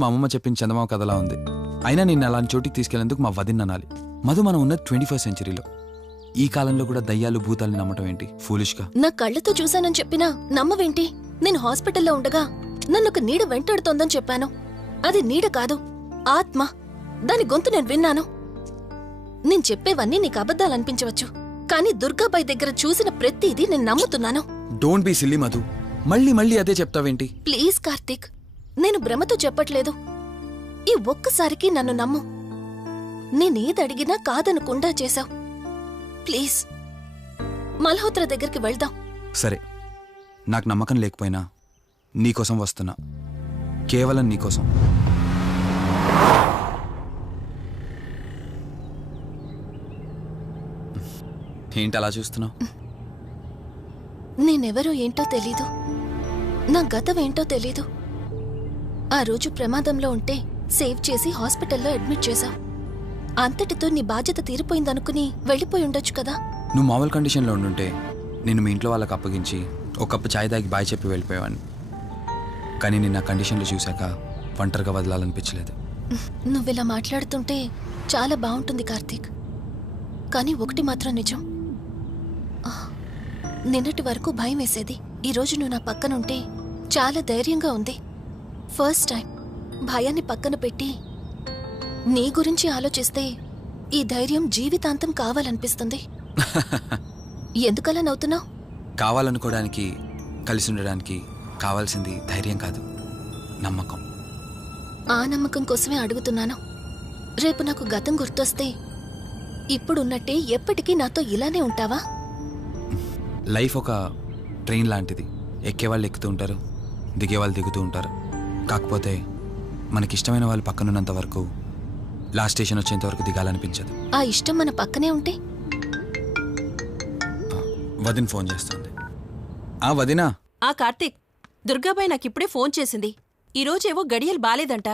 మా అమ్మమ్మ చెప్పిన చందమామ కథలా ఉంది. అయినా నిన్ను అలాంటి చోటికి తీసుకెళ్లేందుకు మా వదిన అనాలి. మధు, మనం ఉన్నది 21st సెంచరీలో. ఈ కాలంలో కూడా దయ్యాలు భూతాల్ని నమ్మటం ఏంటి ఫూలిష్గా? నా కళ్ళతో చూశానని చెప్పినా నమ్మవేంటి? నేను హాస్పిటల్లో ఉండగా నన్నొక నీడ వెంటాడుతోందని చెప్పాను. అది నీడ కాదు, ఆత్మ. దాని గొంతు నేను విన్నాను. నేను చెప్పేవన్నీ నీకు అబద్ధాలనిపించవచ్చు, కానీ దుర్గాబాయ్ దగ్గర చూసిన ప్రతిదీ నేను నమ్ముతున్నాను. డోంట్ బీ సిల్లీ మధు, మళ్ళీ మళ్ళీ అదే చెప్తావేంటి? ప్లీజ్ కార్తీక్, నేను భ్రమతో చెప్పట్లేదు. ఈ ఒక్కసారికి నన్ను నమ్ము. నేనేదడిగినా కాదనకుండా చేశావు. ప్లీజ్, మల్హోత్రా దగ్గరికి వెళ్దాం. సరే, నాకు నమ్మకం లేకపోయినా నీకోసం వస్తున్నా, కేవలం నీకోసం. ఏంటి అలా చూస్తున్నావు? నేనెవరో ఏంటో తెలీదు, నా గతం ఏంటో తెలీదు. ఆ రోజు ప్రమాదంలో ఉంటే సేవ్ చేసి హాస్పిటల్లో అడ్మిట్ చేశావు. అంతటితో నీ బాధ్యత తీరిపోయిందనుకుని వెళ్ళిపోయి ఉండొచ్చు కదా. నువ్వు మామూలు కండిషన్లో ఉండుంటే నేను మీ ఇంట్లో వాళ్ళకి అప్పగించి ఒక కప్పు ఛాయ్ తాగి బాయ్ చెప్పి వెళ్ళిపోయేవాడిని. కానీ నేను నా కండిషన్లో చూశాక ఒంటరిగా వదలాలనిపించలేదు. నువ్విలా మాట్లాడుతుంటే చాలా బాగుంటుంది కార్తీక్, కానీ ఒకటి మాత్రం నిజం. నిన్నటి వరకు భయం వేసేది. ఈరోజు నువ్వు నా పక్కనుంటే చాలా ధైర్యంగా ఉంది. ఫస్ట్ టైం భయాన్ని పక్కన పెట్టి నీ గురించి ఆలోచిస్తే ఈ ధైర్యం జీవితాంతం కావాలనిపిస్తుంది. ఎందుకలా నవ్వుతున్నావు? కావాలనుకోవడానికి, కలిసి ఉండడానికి కావాల్సింది ధైర్యం కాదు, నమ్మకం. ఆ నమ్మకం కోసమే అడుగుతున్నాను. రేపు నాకు గతం గుర్తొస్తే ఇప్పుడున్నట్టే ఎప్పటికీ నాతో ఇలానే ఉంటావా? లైఫ్ ఒక ట్రైన్ లాంటిది. ఎక్కేవాళ్ళు ఎక్కుతూ ఉంటారు, దిగేవాళ్ళు దిగుతూ ఉంటారు. కాకపోతే మనకిష్టమైన వాళ్ళు పక్కనున్నంత వరకు, లాస్ట్ స్టేషన్ వచ్చేంత వరకు దిగాలనిపించదు. ఆ ఇష్టం మన పక్కనే ఉంటే? వదిన ఫోన్ చేస్తుంది. వదినా. కార్తీక్, దుర్గాబాయ్ నాకిప్పుడే ఫోన్ చేసింది. ఈరోజేవో గడియలు బాలేదంట.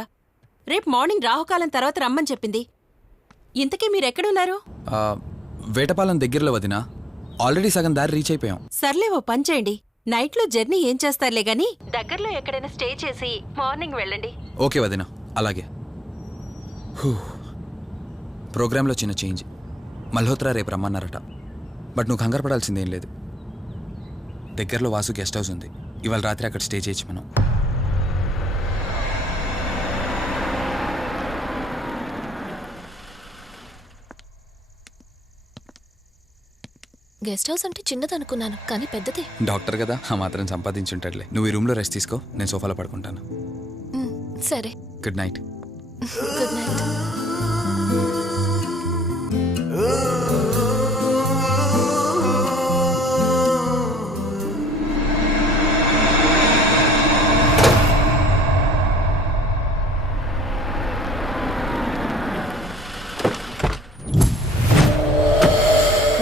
రేపు మార్నింగ్ రాహుకాలం తర్వాత రమ్మని చెప్పింది. ఇంతకీ మీరెక్కడున్నారు? వేటపాలెం దగ్గరలో వదినా. ఆల్రెడీ సగం దారి రీచ్ అయిపోయాం. సర్లే, ఓ పని చేయండి. నైట్లో జర్నీ ఏం చేస్తారులే గాని దగ్గరలో ఎక్కడైనా స్టే చేసి మార్నింగ్ వెళ్ళండి. ఓకే వదినా, అలాగే. ప్రోగ్రాంలో చిన్న చేంజ్. మల్హోత్రా రేపు రమ్మన్నారట. బట్ నువ్వు కంగారు పడాల్సిందేం లేదు. దగ్గరలో వాసు గెస్ట్ హౌస్ ఉంది. ఇవాళ రాత్రి అక్కడ స్టే చేయొచ్చు మనం. గెస్ట్ హౌస్ అంటే చిన్నదనుకున్నాను, కానీ పెద్దదే. డాక్టర్ కదా, ఆ మాత్రం సంపాదించుంటాడులే. నువ్వు ఈ రూమ్లో రెస్ట్ తీసుకో, నేను సోఫాలో పడుకుంటాను. సరే, గుడ్ నైట్. Good night.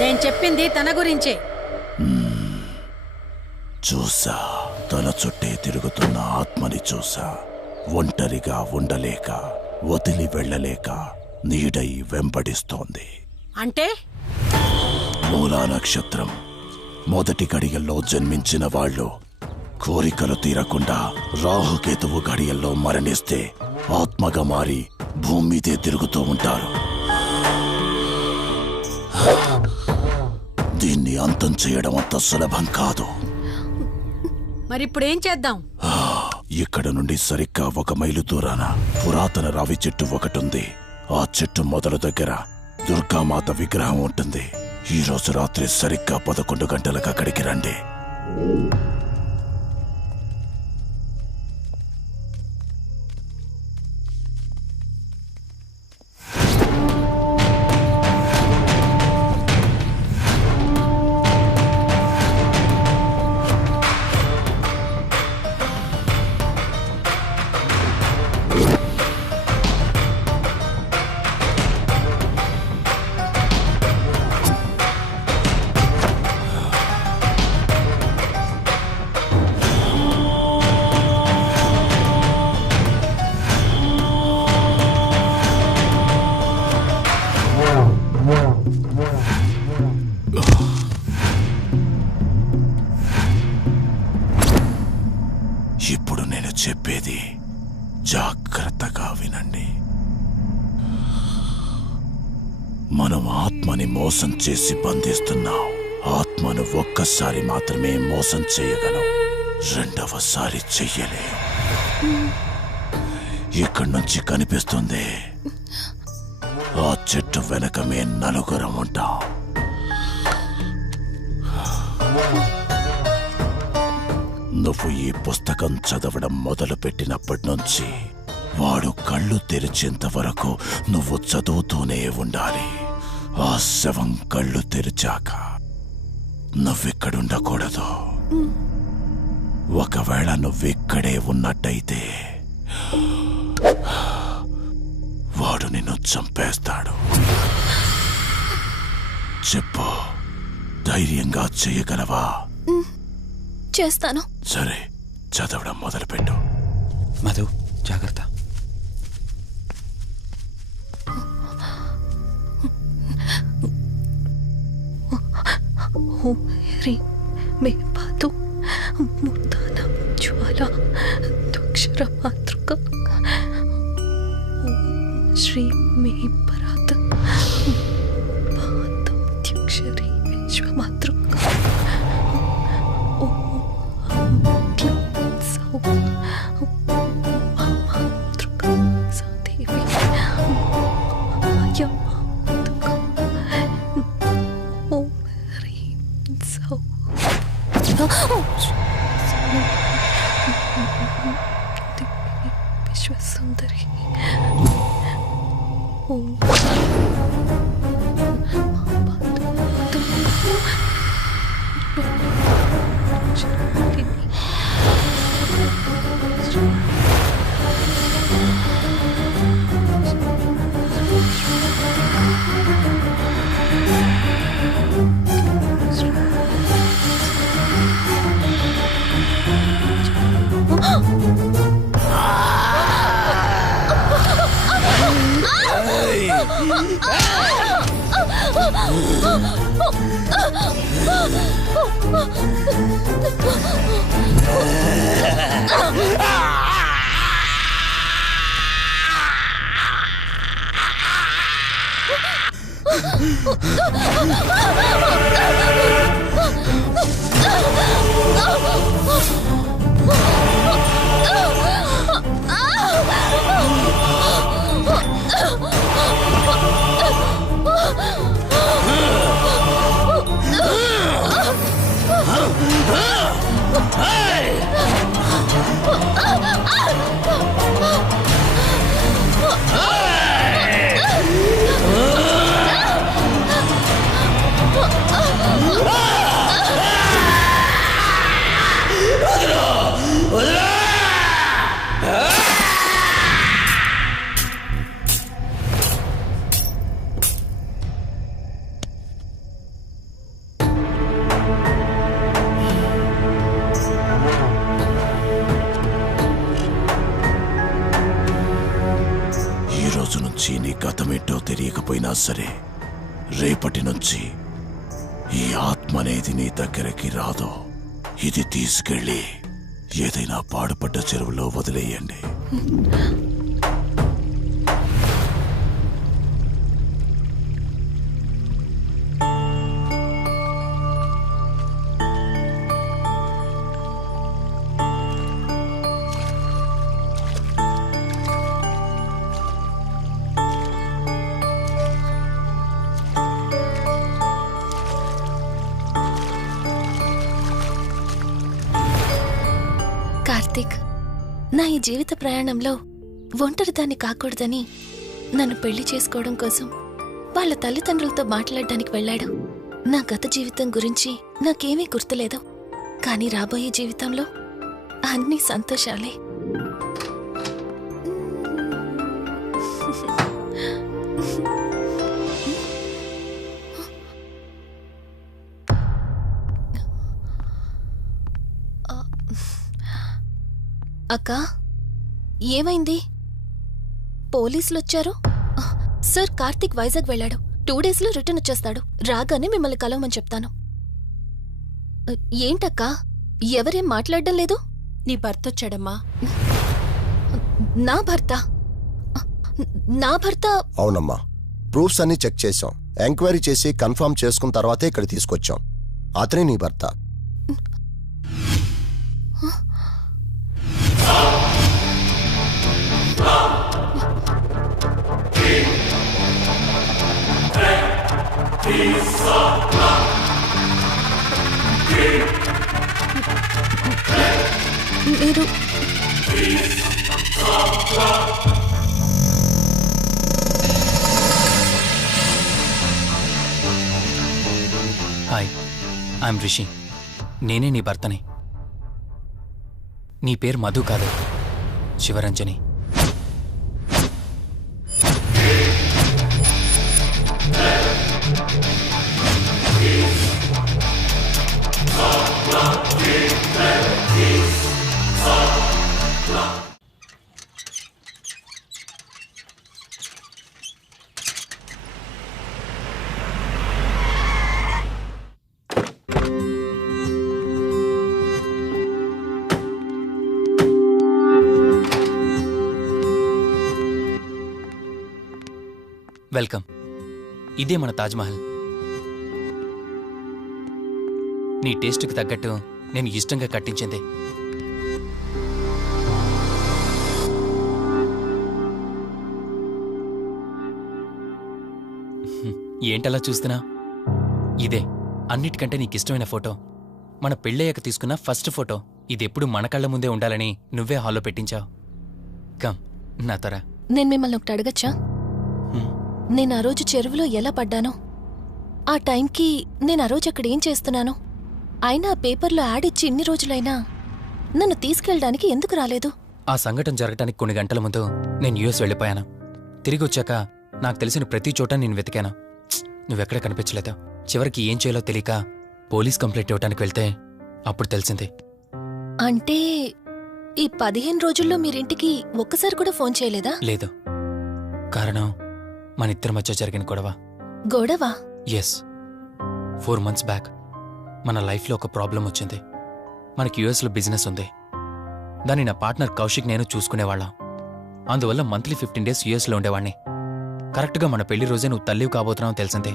నేను చెప్పింది తన గురించే. చూసా, తన చుట్టే తిరుగుతున్న ఆత్మని చూసా. ఒంటరిగా ఉండలేక, వదిలి వెళ్ళలేక నీడై వెంబడిస్తోంది. అంటే మూలా నక్షత్రం మొదటి గడియల్లో జన్మించిన వాళ్ళు కోరికలు తీరకుండా రాహుకేతువు గడియల్లో మరణిస్తే ఆత్మగా మారి భూమి మీదే తిరుగుతూ ఉంటారు. దీన్ని అంతం చేయడం అంత సులభం కాదు. మరిప్పుడేం చేద్దాం? ఇక్కడ నుండి సరిగ్గా 1 మైలు దూరాన పురాతన రావి చెట్టు ఒకటుంది. ఆ చెట్టు మొదలు దగ్గర దుర్గామాత విగ్రహం ఉంటుంది. ఈ రోజు రాత్రి సరిగ్గా 11 గంటలకు అక్కడికి రండి. చెప్పేది జాగ్రత్త. జాగ్రత్తగా వినండి. మనం ఆత్మని మోసం చేసి బంధిస్తున్నాం. ఆత్మను ఒక్కసారి మాత్రమే మోసం చేయగలం, రెండవసారి చెయ్యలేం. ఇక్కడి నుంచి కనిపిస్తుంది, ఆ చెట్టు వెనకమే నలుగురం ఉంటాం. నువ్వు ఈ పుస్తకం చదవడం మొదలుపెట్టినప్పటి నుంచి వాడు కళ్ళు తెరిచేంత వరకు నువ్వు చదువుతూనే ఉండాలి. ఆ శవం కళ్ళు తెరిచాక నువ్విక్కడుండకూడదు. ఒకవేళ నువ్విక్కడే ఉన్నట్టయితే వాడు నిన్ను చంపేస్తాడు. చెప్పు, ధైర్యంగా చేయగలవా? చేస్తాను. సరే, చదవడం మొదలుపెట్టు. మధు, జాగ్రత్త. ఓం హ్రీం మే పాతు మూర్ధాన జ్వాల దుక్షర మాతృక. ఓం శ్రీం మే పరాత పాతం త్యక్షరీ విశ్వమాతృక. ఓం క్లీం సౌ మాతృక సాదేవి అయం మాతృక. ఓం హ్రీం సౌ విశ్వసుందరి. ఓం నీ గతమేంటో తెలియకపోయినా సరే, రేపటి నుంచి ఈ ఆత్మ అనేది నీ దగ్గరికి రాదు. ఇది తీసుకెళ్ళి ఏదైనా పాడుపడ్డ చెరువులో వదిలేయండి. కార్తీక్, నా ఈ జీవిత ప్రయాణంలో ఒంటరిదాన్ని కాకూడదని నన్ను పెళ్లి చేసుకోవడం కోసం వాళ్ళ తల్లిదండ్రులతో మాట్లాడడానికి వెళ్ళాడు. నా గత జీవితం గురించి నాకేమీ గుర్తులేదు, కానీ రాబోయే జీవితంలో అన్ని సంతోషాలే. అక్కా, ఏమైంది? పోలీసులొచ్చారు. సార్, కార్తీక్ వైజాగ్ వెళ్ళాడు. 2 డేస్లో రిటర్న్ వచ్చేస్తాడు. రాగానే మిమ్మల్ని కలవమని చెప్తాను. ఏంటక్కా, ఎవరేం మాట్లాడడం లేదు? నీ భర్తొచ్చాడమ్మా. నా భర్త? నా భర్త అవునమ్మా, ప్రూఫ్స్ అన్ని చెక్ చేశాం. ఎంక్వైరీ చేసి కన్ఫర్మ్ చేసుకున్న తర్వాతే ఇక్కడ తీసుకొచ్చాం. అతనే నీ భర్త. మీరు హాయ్, ఐఎమ్ రిషి. నేనే నీ భర్తని. నీ పేరు మధు కాదు, శివరంజని. వెల్కమ్. ఇదే మన తాజ్మహల్. నీ టేస్ట్కి తగ్గట్టు నేను ఇష్టంగా కట్టించింది. ఏంటలా చూస్తున్నా? ఇదే అన్నిటికంటే నీకిష్టమైన ఫోటో. మన పెళ్ళయ్యాక తీసుకున్న ఫస్ట్ ఫోటో. ఇదెప్పుడు మన కళ్ళ ముందే ఉండాలని నువ్వే హాల్లో పెట్టించావు. కమ్ నా తర. నేను మిమ్మల్ని ఒకటి అడగచ్చా? నేను ఆ రోజు చెరువులో ఎలా పడ్డానో, ఆ టైంకి నేను ఆ రోజు అక్కడ ఏం చేస్తున్నాను, అయినా ఆ పేపర్లో యాడ్ ఇచ్చి ఇన్ని రోజులైనా నన్ను తీసుకెళ్ళడానికి ఎందుకు రాలేదు? ఆ సంఘటన జరగటానికి కొన్ని గంటల ముందు నేను యుఎస్ వెళ్ళిపోయాను. తిరిగి వచ్చాక నాకు తెలిసిన ప్రతి చోట నేను వెతికాను. నువ్వెక్కడ కనిపించలేదు. చివరికి ఏం చేయాలో తెలియక పోలీస్ కంప్లైంట్ ఇవ్వడానికి వెళ్తే అప్పుడు తెలిసింది. అంటే ఈ 15 రోజుల్లో మీరింటికి ఒక్కసారి కూడా ఫోన్ చేయలేదా? లేదు. కారణం మన ఇద్దరి మధ్య జరిగిన గొడవ. గొడవ? ఎస్. 4 months బ్యాక్ మన లైఫ్లో ఒక ప్రాబ్లం వచ్చింది. మనకి యుఎస్లో బిజినెస్ ఉంది. దాన్ని నా పార్ట్నర్ కౌశిక్ నేను చూసుకునేవాళ్ళం. అందువల్ల మంత్లీ 15 days యుఎస్లో ఉండేవాణ్ణి. కరెక్ట్గా మన పెళ్లి రోజే నువ్వు తల్లివి కాబోతున్నావు తెలిసిందే.